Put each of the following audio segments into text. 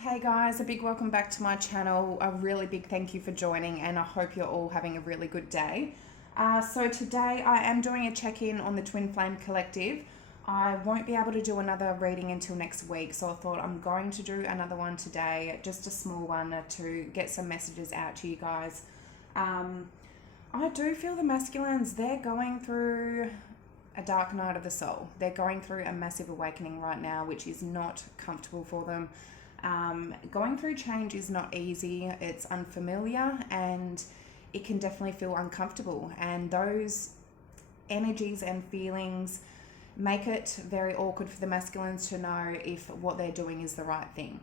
Hey guys, a big welcome back to my channel. A really big thank you for joining, and I hope you're all having a really good day. So today I am doing a check-in on the Twin Flame Collective. I won't be able to do another reading until next week, so I thought I'm going to do another one today, just a small one to get some messages out to you guys. I do feel the masculines, they're going through a dark night of the soul. They're going through a massive awakening right now, which is not comfortable for them. Going through change is not easy. It's unfamiliar and it can definitely feel uncomfortable. And those energies and feelings make it very awkward for the masculines to know if what they're doing is the right thing.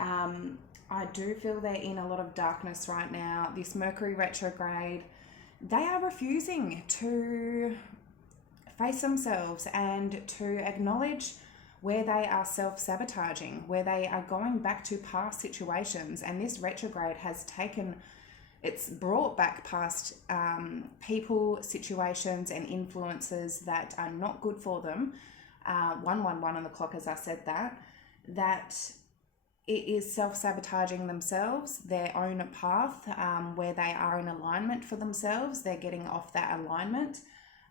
I do feel they're in a lot of darkness right now. This Mercury retrograde, they are refusing to face themselves and to acknowledge where they are self-sabotaging, where they are going back to past situations. And this retrograde has it's brought back past people, situations and influences that are not good for them. 111 on the clock, as I said that it is self-sabotaging themselves, their own path, where they are in alignment for themselves. They're getting off that alignment.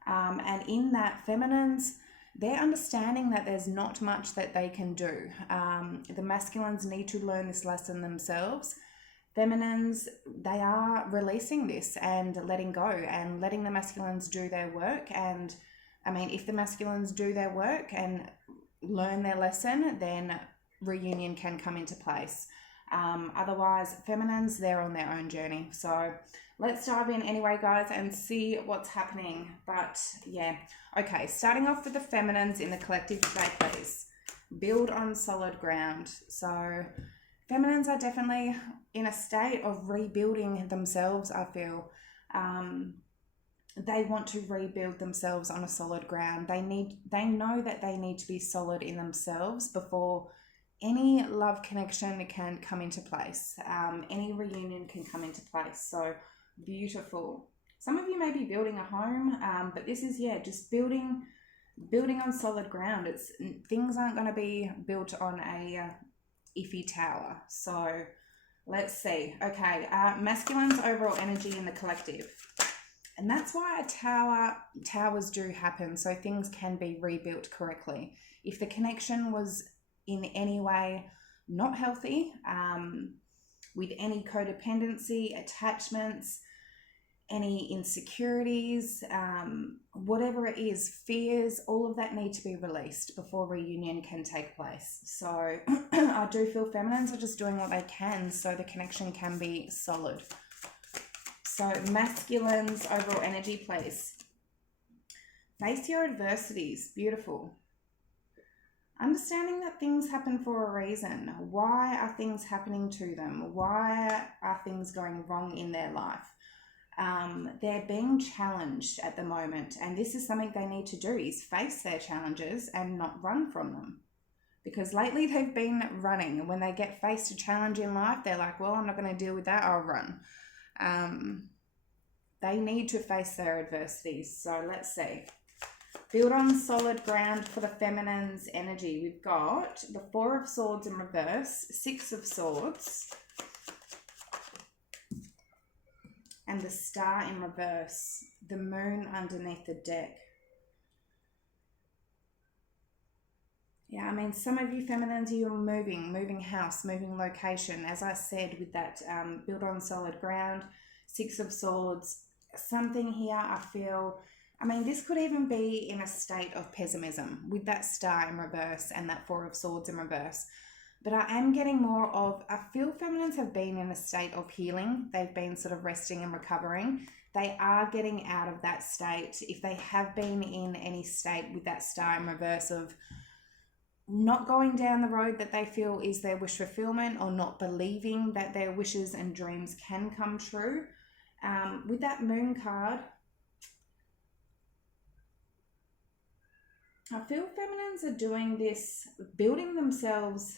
And in that, feminines, they're understanding that there's not much that they can do. The masculines need to learn this lesson themselves. Feminines, they are releasing this and letting go and letting the masculines do their work. And I mean, if the masculines do their work and learn their lesson, then reunion can come into place. Otherwise, feminines, they're on their own journey. So let's dive in anyway, guys, and see what's happening. But yeah, okay, starting off with the feminines in the collective today, please. Build on solid ground. So feminines are definitely in a state of rebuilding themselves, I feel. They want to rebuild themselves on a solid ground. They know that they need to be solid in themselves before any love connection can come into place. Any reunion can come into place. So beautiful. Some of you may be building a home, but this is, just building on solid ground. Things aren't going to be built on a iffy tower. So let's see. Okay, masculine's overall energy in the collective. And that's why towers do happen, so things can be rebuilt correctly. If the connection was in any way not healthy, with any codependency, attachments, any insecurities, whatever it is, fears, all of that need to be released before reunion can take place. So I do feel feminines are just doing what they can so the connection can be solid. So masculines overall energy, please. Face your adversities. Beautiful. Understanding that things happen for a reason. Why are things happening to them? Why are things going wrong in their life? They're being challenged at the moment, and this is something they need to do, is face their challenges and not run from them. Because lately they've been running, and when they get faced a challenge in life, they're like, well, I'm not going to deal with that, I'll run. They need to face their adversities. So let's see. Build on solid ground for the feminine's energy. We've got the Four of Swords in reverse, Six of Swords, and the Star in reverse, the Moon underneath the deck. Yeah, I mean, some of you feminines, you're moving house, moving location. As I said, with that build on solid ground, Six of Swords, something here I feel, I mean, this could even be in a state of pessimism with that Star in reverse and that Four of Swords in reverse. But I am getting more of, I feel feminines have been in a state of healing. They've been sort of resting and recovering. They are getting out of that state. If they have been in any state with that Star in reverse of not going down the road that they feel is their wish fulfillment, or not believing that their wishes and dreams can come true. With that Moon card, I feel feminines are doing this, building themselves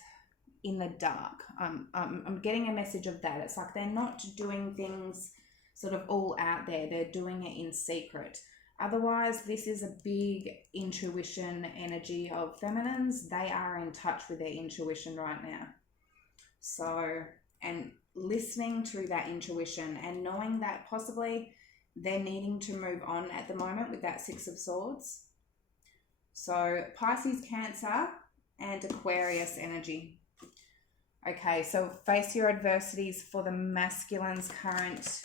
in the dark. I'm getting a message of that. It's like they're not doing things sort of all out there. They're doing it in secret. Otherwise, this is a big intuition energy of feminines. They are in touch with their intuition right now. So, and listening to that intuition and knowing that possibly they're needing to move on at the moment with that Six of Swords. So Pisces, Cancer, and Aquarius energy. Okay, so face your adversities for the masculine's current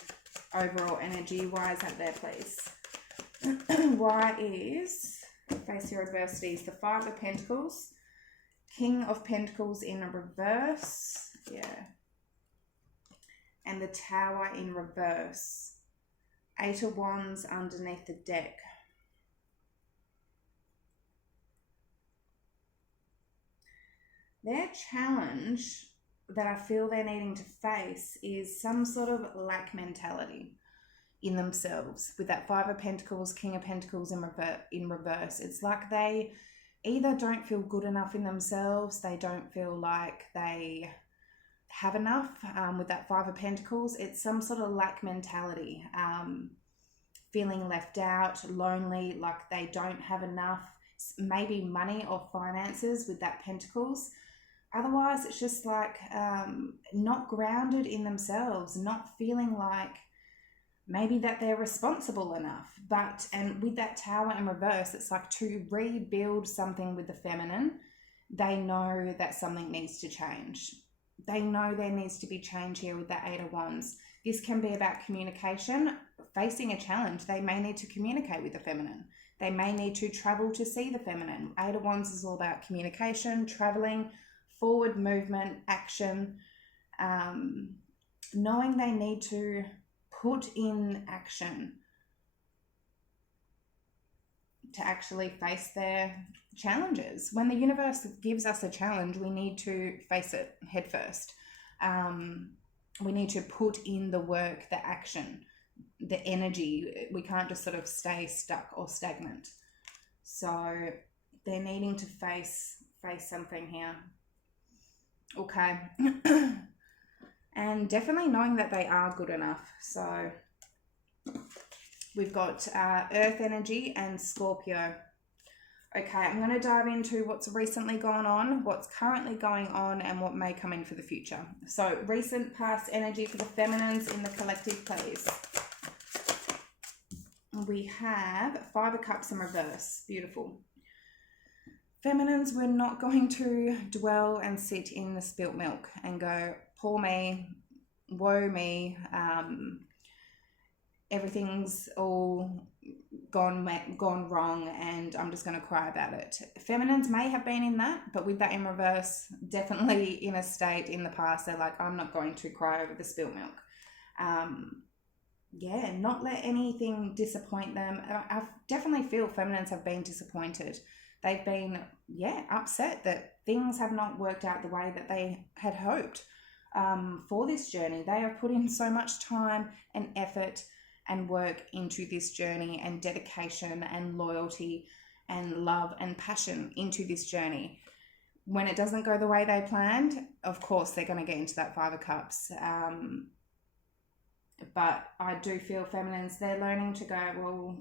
overall energy. Why is that there, please? Why is face your adversities? The Five of Pentacles, King of Pentacles in reverse, yeah, and the Tower in reverse. Eight of Wands underneath the deck. Their challenge that I feel they're needing to face is some sort of lack mentality in themselves. With that Five of Pentacles, King of Pentacles in reverse. It's like they either don't feel good enough in themselves, they don't feel like they have enough. With that Five of Pentacles, it's some sort of lack mentality. Feeling left out, lonely, like they don't have enough, maybe money or finances with that Pentacles. Otherwise, it's just like not grounded in themselves, not feeling like maybe that they're responsible enough. And with that Tower in reverse, it's like to rebuild something with the feminine, they know that something needs to change. They know there needs to be change here with that Eight of Wands. This can be about communication. Facing a challenge, they may need to communicate with the feminine. They may need to travel to see the feminine. Eight of Wands is all about communication, traveling, forward movement, action, knowing they need to put in action to actually face their challenges. When the universe gives us a challenge, we need to face it head first. We need to put in the work, the action, the energy. We can't just sort of stay stuck or stagnant. So they're needing to face something here. Okay. And definitely knowing that they are good enough. So we've got Earth energy and Scorpio. Okay, I'm going to dive into what's recently gone on, what's currently going on, and what may come in for the future. So recent past energy for the feminines in the collective, please. We have Five of Cups in reverse. Beautiful. Feminines, we're not going to dwell and sit in the spilt milk and go, poor me, woe me, everything's all gone wrong and I'm just going to cry about it. Feminines may have been in that, but with that in reverse, definitely in a state in the past, they're like, I'm not going to cry over the spilt milk. Yeah, not let anything disappoint them. I definitely feel feminines have been disappointed. They've been, upset that things have not worked out the way that they had hoped for this journey. They have put in so much time and effort and work into this journey, and dedication and loyalty and love and passion into this journey. When it doesn't go the way they planned, of course, they're going to get into that Five of Cups. But I do feel feminines, they're learning to go, well,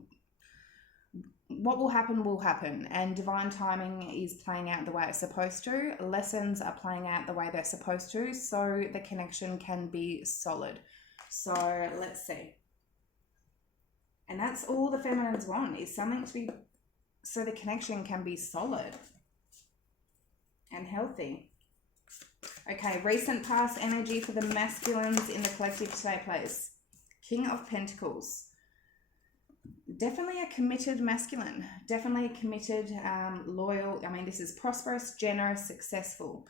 what will happen, and divine timing is playing out the way it's supposed to. Lessons are playing out the way they're supposed to, so the connection can be solid. So let's see. And that's all the feminines want, is something to be, so the connection can be solid and healthy. Okay, recent past energy for the masculines in the collective today, please. King of Pentacles. Definitely a committed masculine, definitely committed, loyal. I mean, this is prosperous, generous, successful.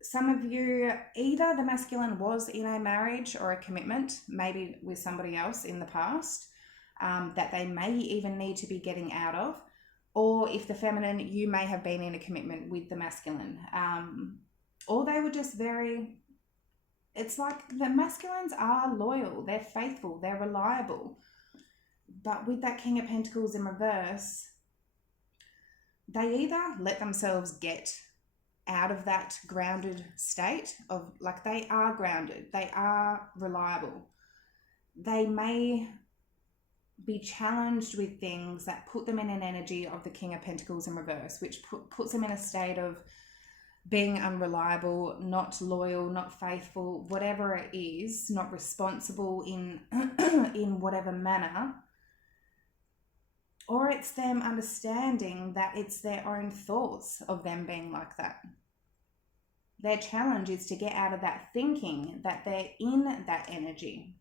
Some of you, either the masculine was in a marriage or a commitment, maybe with somebody else in the past, that they may even need to be getting out of. Or if the feminine, you may have been in a commitment with the masculine. Or they were just it's like the masculines are loyal, they're faithful, they're reliable. But with that King of Pentacles in reverse, they either let themselves get out of that grounded state of, like, they are grounded, they are reliable. They may be challenged with things that put them in an energy of the King of Pentacles in reverse, which puts them in a state of being unreliable, not loyal, not faithful, whatever it is, not responsible in in whatever manner, or it's them understanding that it's their own thoughts of them being like that. Their challenge is to get out of that thinking that they're in that energy,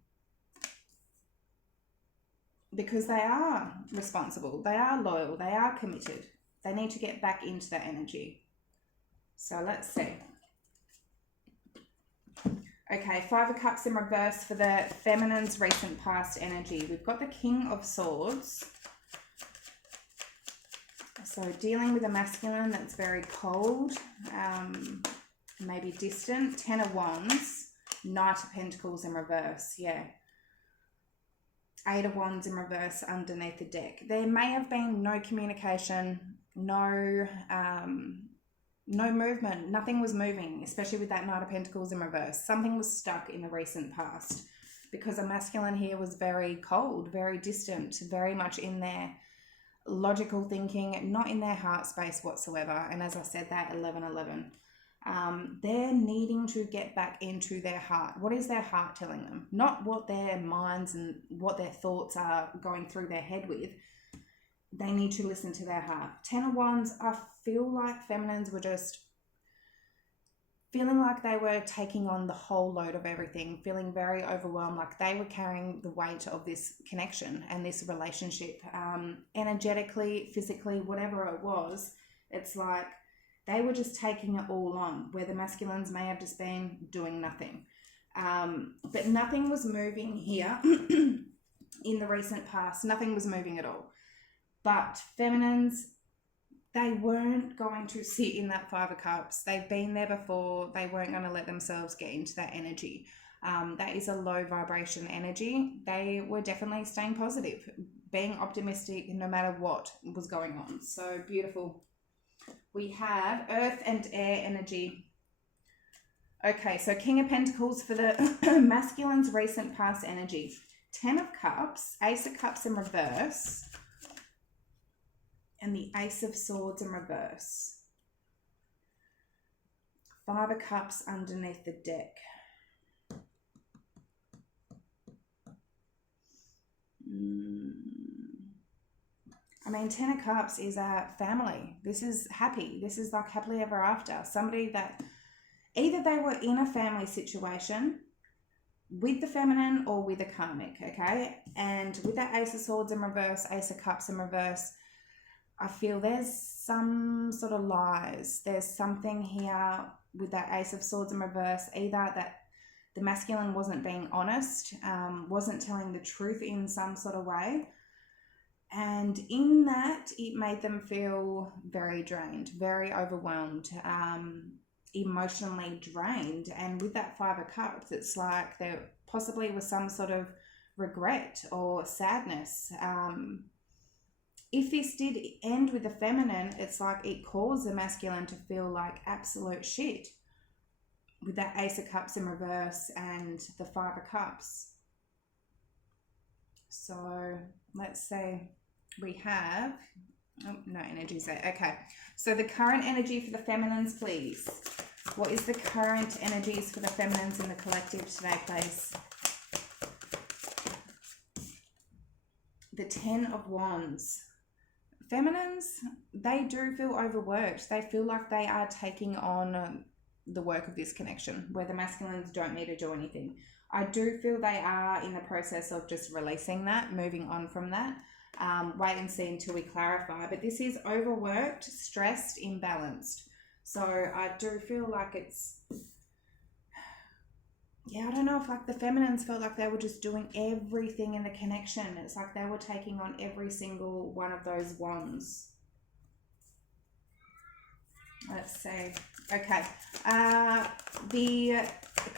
because they are responsible, they are loyal, they are committed. They need to get back into that energy. So let's see. Okay, Five of Cups in reverse for the feminine's recent past energy. We've got the King of Swords. So dealing with a masculine that's very cold, maybe distant. Ten of Wands, Knight of Pentacles in reverse, yeah. Eight of Wands in reverse underneath the deck. There may have been no communication, no movement. Nothing was moving, especially with that Knight of Pentacles in reverse. Something was stuck in the recent past because a masculine here was very cold, very distant, very much in their logical thinking, not in their heart space whatsoever. And as I said, that 11-11. They're needing to get back into their heart. What is their heart telling them? Not what their minds and what their thoughts are going through their head with. They need to listen to their heart. Ten of Wands, I feel like feminines were just feeling like they were taking on the whole load of everything, feeling very overwhelmed, like they were carrying the weight of this connection and this relationship, energetically, physically, whatever it was. It's like they were just taking it all on, where the masculines may have just been doing nothing. But nothing was moving here in the recent past. Nothing was moving at all. But feminines, they weren't going to sit in that Five of Cups. They've been there before. They weren't going to let themselves get into that energy. That is a low vibration energy. They were definitely staying positive, being optimistic no matter what was going on. So beautiful. We have Earth and Air energy. Okay, so King of Pentacles for the masculine's recent past energy. Ten of Cups, Ace of Cups in reverse, and the Ace of Swords in reverse. Five of Cups underneath the deck. I mean, Ten of Cups is a family. This is happy. This is like happily ever after. Somebody that either they were in a family situation with the feminine or with a karmic, okay? And with that Ace of Swords in reverse, Ace of Cups in reverse, I feel there's some sort of lies. There's something here with that Ace of Swords in reverse, either that the masculine wasn't being honest, wasn't telling the truth in some sort of way. And in that, it made them feel very drained, very overwhelmed, emotionally drained. And with that Five of Cups, it's like there possibly was some sort of regret or sadness. If this did end with the feminine, it's like it caused the masculine to feel like absolute shit with that Ace of Cups in reverse and the Five of Cups. So let's see. We have, no energies there. Okay. So the current energy for the feminines, please. What is the current energies for the feminines in the collective today, please? The Ten of Wands. Feminines, they do feel overworked. They feel like they are taking on the work of this connection, where the masculines don't need to do anything. I do feel they are in the process of just releasing that, moving on from that. Wait and see until we clarify. But this is overworked, stressed, imbalanced. So I do feel like it's, yeah, I don't know if like the feminines felt like they were just doing everything in the connection. It's like they were taking on every single one of those wands. Let's see. Okay. The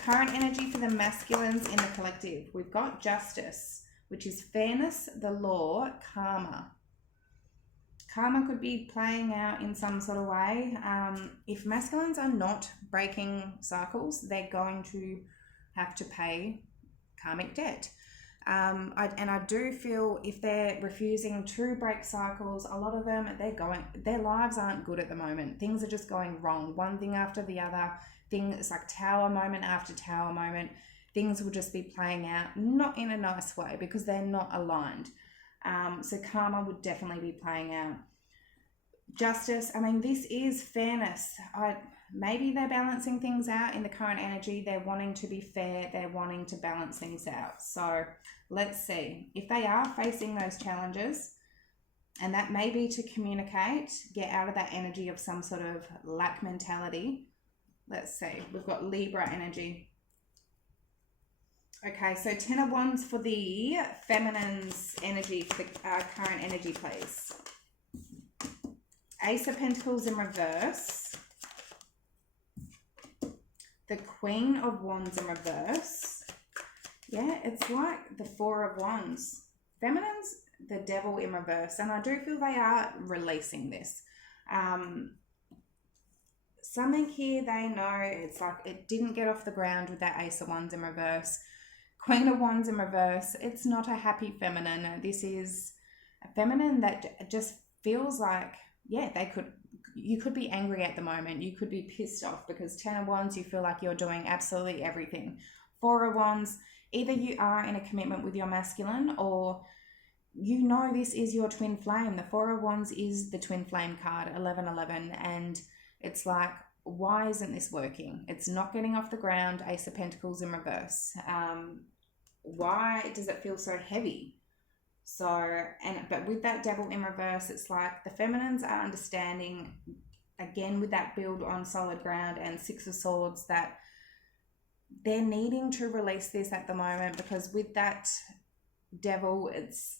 current energy for the masculines in the collective. We've got Justice, which is fairness, the law, karma. Karma could be playing out in some sort of way. If masculines are not breaking cycles, they're going to have to pay karmic debt. And I do feel if they're refusing to break cycles, a lot of them, their lives aren't good at the moment. Things are just going wrong, one thing after the other. Things like tower moment after tower moment. Things will just be playing out, not in a nice way because they're not aligned. So karma would definitely be playing out. Justice, I mean, this is fairness. Maybe they're balancing things out in the current energy. They're wanting to be fair. They're wanting to balance things out. So let's see. If they are facing those challenges, and that may be to communicate, get out of that energy of some sort of lack mentality. Let's see. We've got Libra energy. Okay, so 10 of Wands for the feminine's energy, for the current energy, please. Ace of Pentacles in reverse. The Queen of Wands in reverse. Yeah, it's like the Four of Wands. Feminine's the Devil in reverse. And I do feel they are releasing this. Something here they know, it's like it didn't get off the ground with that Ace of Wands in reverse. Queen of Wands in reverse. It's not a happy feminine. This is a feminine that just feels like, yeah, you could be angry at the moment. You could be pissed off because 10 of Wands, you feel like you're doing absolutely everything. 4 of Wands, either you are in a commitment with your masculine or you know this is your twin flame. The 4 of Wands is the twin flame card, 1111, and it's like, why isn't this working? It's not getting off the ground. Ace of Pentacles in reverse. Why does it feel so heavy? But with that Devil in reverse, it's like the feminines are understanding, again, with that build on solid ground and 6 of Swords, that they're needing to release this at the moment because with that Devil,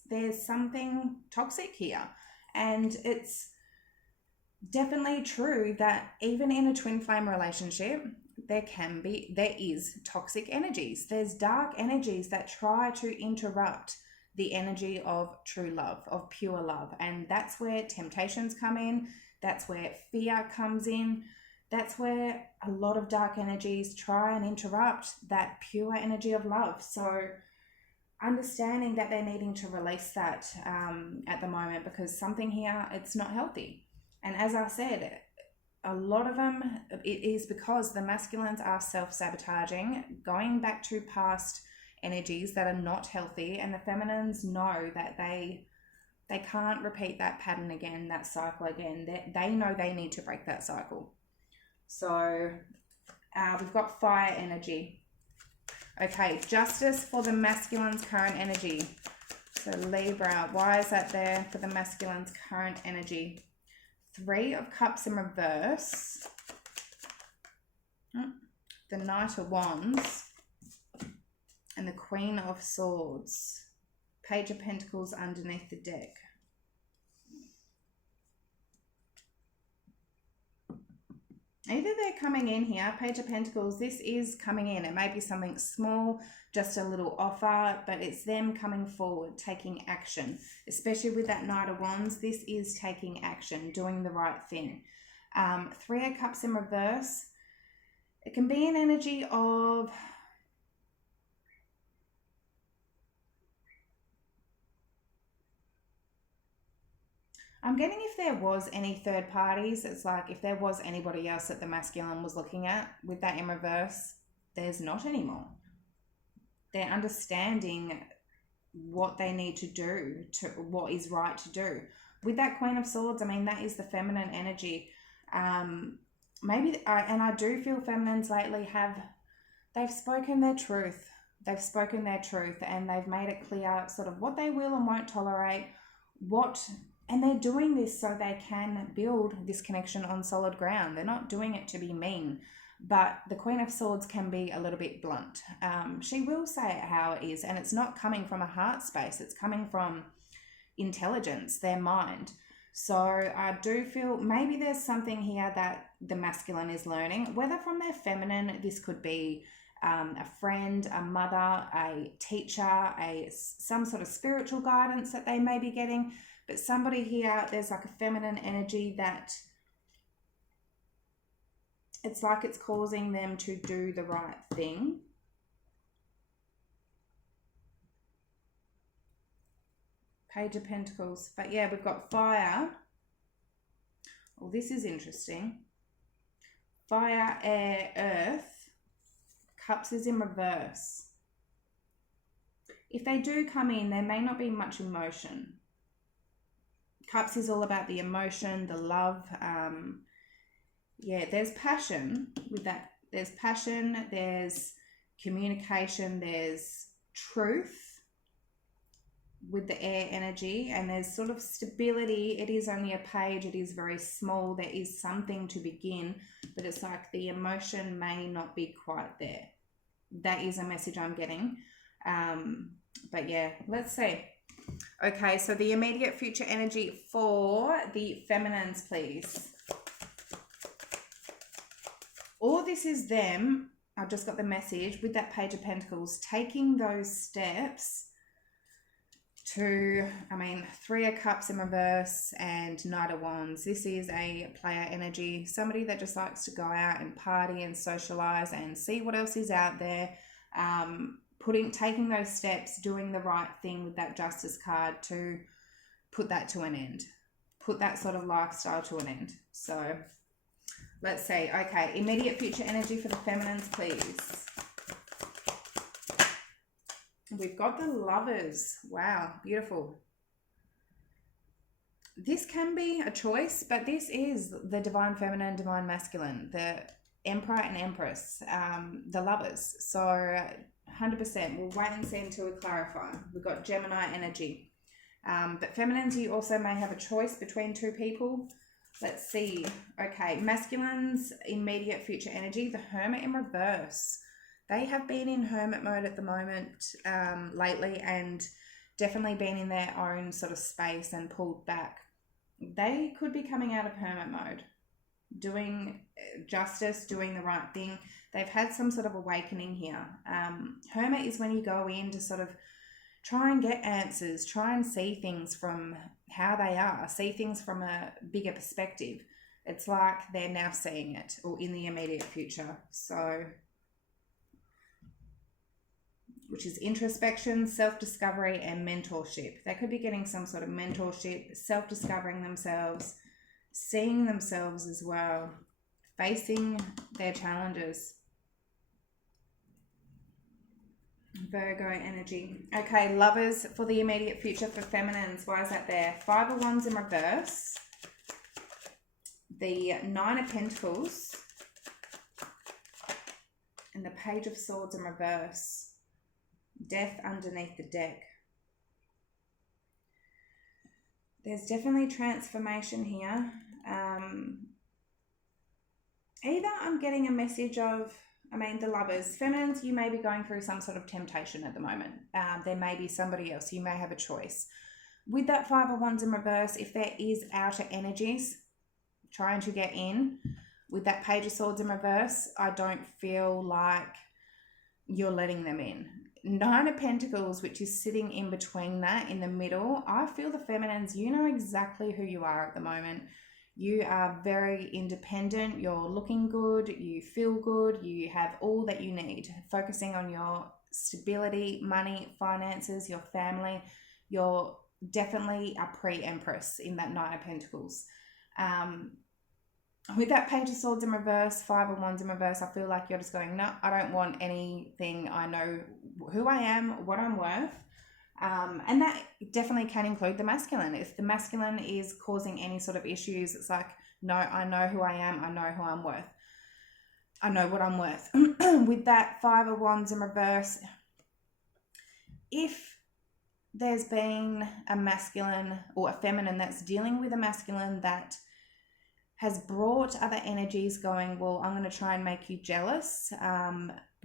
there's something toxic here. And it's definitely true that even in a twin flame relationship, there is toxic energies. There's dark energies that try to interrupt the energy of true love, of pure love. And that's where temptations come in. That's where fear comes in. That's where a lot of dark energies try and interrupt that pure energy of love. So understanding that they're needing to release that at the moment because something here, it's not healthy. And as I said, a lot of them, it is because the masculines are self-sabotaging, going back to past energies that are not healthy, and the feminines know that they can't repeat that pattern again, that cycle again. They know they need to break that cycle. So we've got fire energy. Okay, justice for the masculine's current energy. So Libra, why is that there for the masculine's current energy? 3 of Cups in reverse. The Knight of Wands. And the Queen of Swords. Page of Pentacles underneath the deck. Either they're coming in here, Page of Pentacles, this is coming in. It may be something small, just a little offer, but it's them coming forward, taking action. Especially with that Knight of Wands, this is taking action, doing the right thing. 3 of Cups in reverse. It can be an energy of I'm getting if there was any third parties, it's like if there was anybody else that the masculine was looking at with that in reverse, there's not anymore. They're understanding what they need to do, to what is right to do. With that Queen of Swords, I mean, that is the feminine energy. Maybe, and I do feel feminines lately they've spoken their truth. They've spoken their truth and they've made it clear sort of what they will and won't tolerate, and they're doing this so they can build this connection on solid ground. They're not doing it to be mean, but the Queen of Swords can be a little bit blunt. She will say it how it is, and it's not coming from a heart space. It's coming from intelligence, their mind. So I do feel maybe there's something here that the masculine is learning, whether from their feminine, this could be a friend, a mother, a teacher, some sort of spiritual guidance that they may be getting. But somebody here, there's like a feminine energy that it's like it's causing them to do the right thing. Page of Pentacles. But yeah, we've got fire. Well, this is interesting. Fire, air, earth. Cups is in reverse. If they do come in, there may not be much emotion. Cups is all about the emotion, the love. Yeah, there's passion with that. There's passion, there's communication, there's truth with the air energy, and there's sort of stability. It is only a page, it is very small, there is something to begin, but it's like the emotion may not be quite there. That is a message I'm getting. But yeah, let's see. Okay, so the immediate future energy for the feminines, please. All this is them. I've just got the message with that Page of Pentacles, taking those steps to, Three of Cups in reverse and Knight of Wands. This is a player energy, somebody that just likes to go out and party and socialize and see what else is out there. Taking those steps, doing the right thing with that Justice card to put that to an end, put that sort of lifestyle to an end. So let's see. Okay, immediate future energy for the feminines, please. We've got the Lovers. Wow, beautiful. This can be a choice, but this is the Divine Feminine, Divine Masculine, the Emperor and Empress, the Lovers. So 100%. We'll wait and see until we clarify. We've got Gemini energy. But feminines, you also may have a choice between two people. Let's see. Okay, masculines, immediate future energy, the Hermit in reverse. They have been in hermit mode at the moment lately, and definitely been in their own sort of space and pulled back. They could be coming out of hermit mode, doing justice, doing the right thing. They've had some sort of awakening here. Hermit is when you go in to sort of try and get answers, try and see things from how they are, see things from a bigger perspective. It's like they're now seeing it, or in the immediate future. So, which is introspection, self-discovery, and mentorship. They could be getting some sort of mentorship, self-discovering themselves, seeing themselves as well, facing their challenges. Virgo energy. Okay, Lovers for the immediate future for feminines. Why is that there? Five of Wands in reverse. The Nine of Pentacles. And the Page of Swords in reverse. Death underneath the deck. There's definitely transformation here. Either I'm getting a message of, the Lovers. Feminines, you may be going through some sort of temptation at the moment. There may be somebody else. You may have a choice. With that Five of Wands in reverse, if there is outer energies trying to get in, with that Page of Swords in reverse, I don't feel like you're letting them in. Nine of Pentacles, which is sitting in between that, in the middle, I feel the feminines, you know exactly who you are at the moment. You are very independent, you're looking good, you feel good, you have all that you need. Focusing on your stability, money, finances, your family. You're definitely a pre-Empress in that Nine of Pentacles. With that Page of Swords in reverse, Five of Wands in reverse, I feel like you're just going, no, I don't want anything. I know who I am, what I'm worth. And that definitely can include the masculine. If the masculine is causing any sort of issues, it's like, no, I know who I am. I know who I'm worth. I know what I'm worth. With that Five of Wands in reverse, if there's been a masculine or a feminine that's dealing with a masculine that has brought other energies going, well, I'm going to try and make you jealous.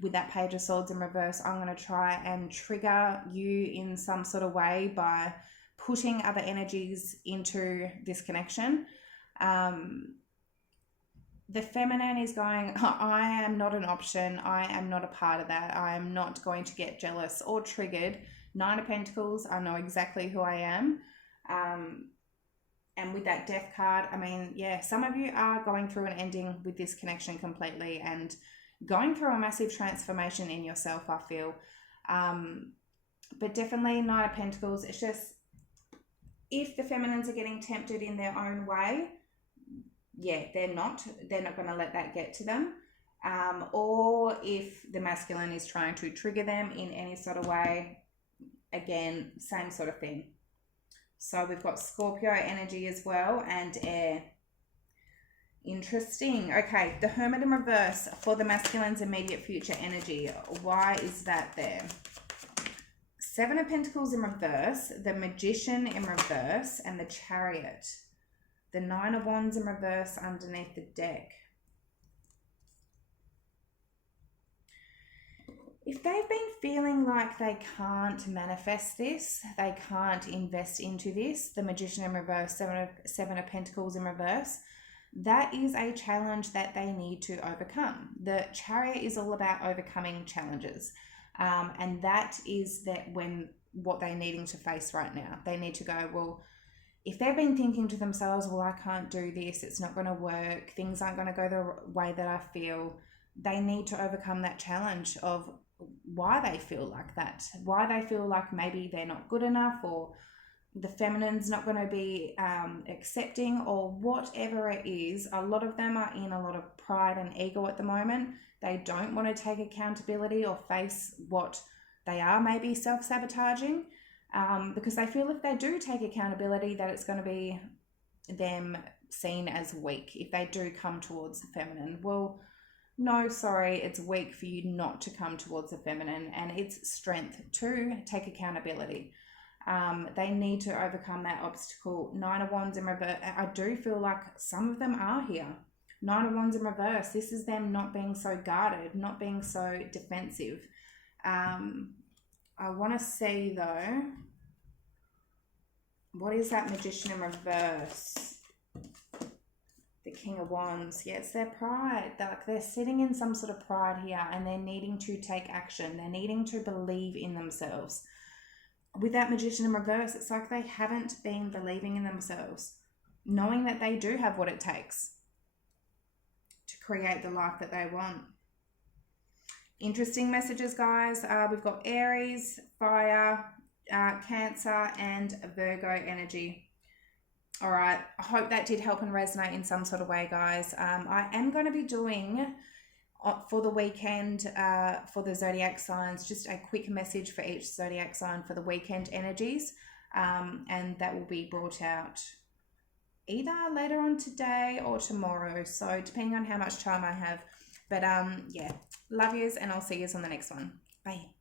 With that Page of Swords in reverse, I'm going to try and trigger you in some sort of way by putting other energies into this connection. The feminine is going, I am not an option. I am not a part of that. I am not going to get jealous or triggered. Nine of Pentacles, I know exactly who I am. And with that Death card, some of you are going through an ending with this connection completely and going through a massive transformation in yourself, I feel. But definitely Nine of Pentacles, it's just if the feminines are getting tempted in their own way, yeah, they're not going to let that get to them. Or if the masculine is trying to trigger them in any sort of way, again, same sort of thing. So we've got Scorpio energy as well, and air. Interesting. Okay, the Hermit in reverse for the masculine's immediate future energy. Why is that there? Seven of Pentacles in reverse, the Magician in reverse, and the Chariot. The Nine of Wands in reverse underneath the deck. If they've been feeling like they can't manifest this, they can't invest into this, the Magician in reverse, Seven of Pentacles in reverse, that is a challenge that they need to overcome. The Chariot is all about overcoming challenges. And that is what they're needing to face right now. They need to go, well, if they've been thinking to themselves, well, I can't do this, it's not going to work, things aren't going to go the way that I feel, they need to overcome that challenge of why they feel like that, why they feel like maybe they're not good enough, or the feminine's not going to be accepting, or whatever it is. A lot of them are in a lot of pride and ego at the moment. They don't want to take accountability or face what they are maybe self-sabotaging, because they feel if they do take accountability that it's going to be them seen as weak if they do come towards the feminine. Well, no, sorry, it's weak for you not to come towards the feminine, and it's strength to take accountability. They need to overcome that obstacle. Nine of Wands in reverse. I do feel like some of them are here. Nine of Wands in reverse. This is them not being so guarded, not being so defensive. I want to see though, what is that Magician in reverse? The King of Wands. Yeah, it's their pride. They're sitting in some sort of pride here, and they're needing to take action. They're needing to believe in themselves. With that Magician in reverse, it's like they haven't been believing in themselves, knowing that they do have what it takes to create the life that they want. Interesting messages, guys. We've got Aries, fire, Cancer, and Virgo energy. All right, I hope that did help and resonate in some sort of way, guys. I am going to be doing for the weekend for the zodiac signs, just a quick message for each zodiac sign for the weekend energies, and that will be brought out either later on today or tomorrow, so depending on how much time I have. But yeah, love yous, and I'll see yous on the next one. Bye.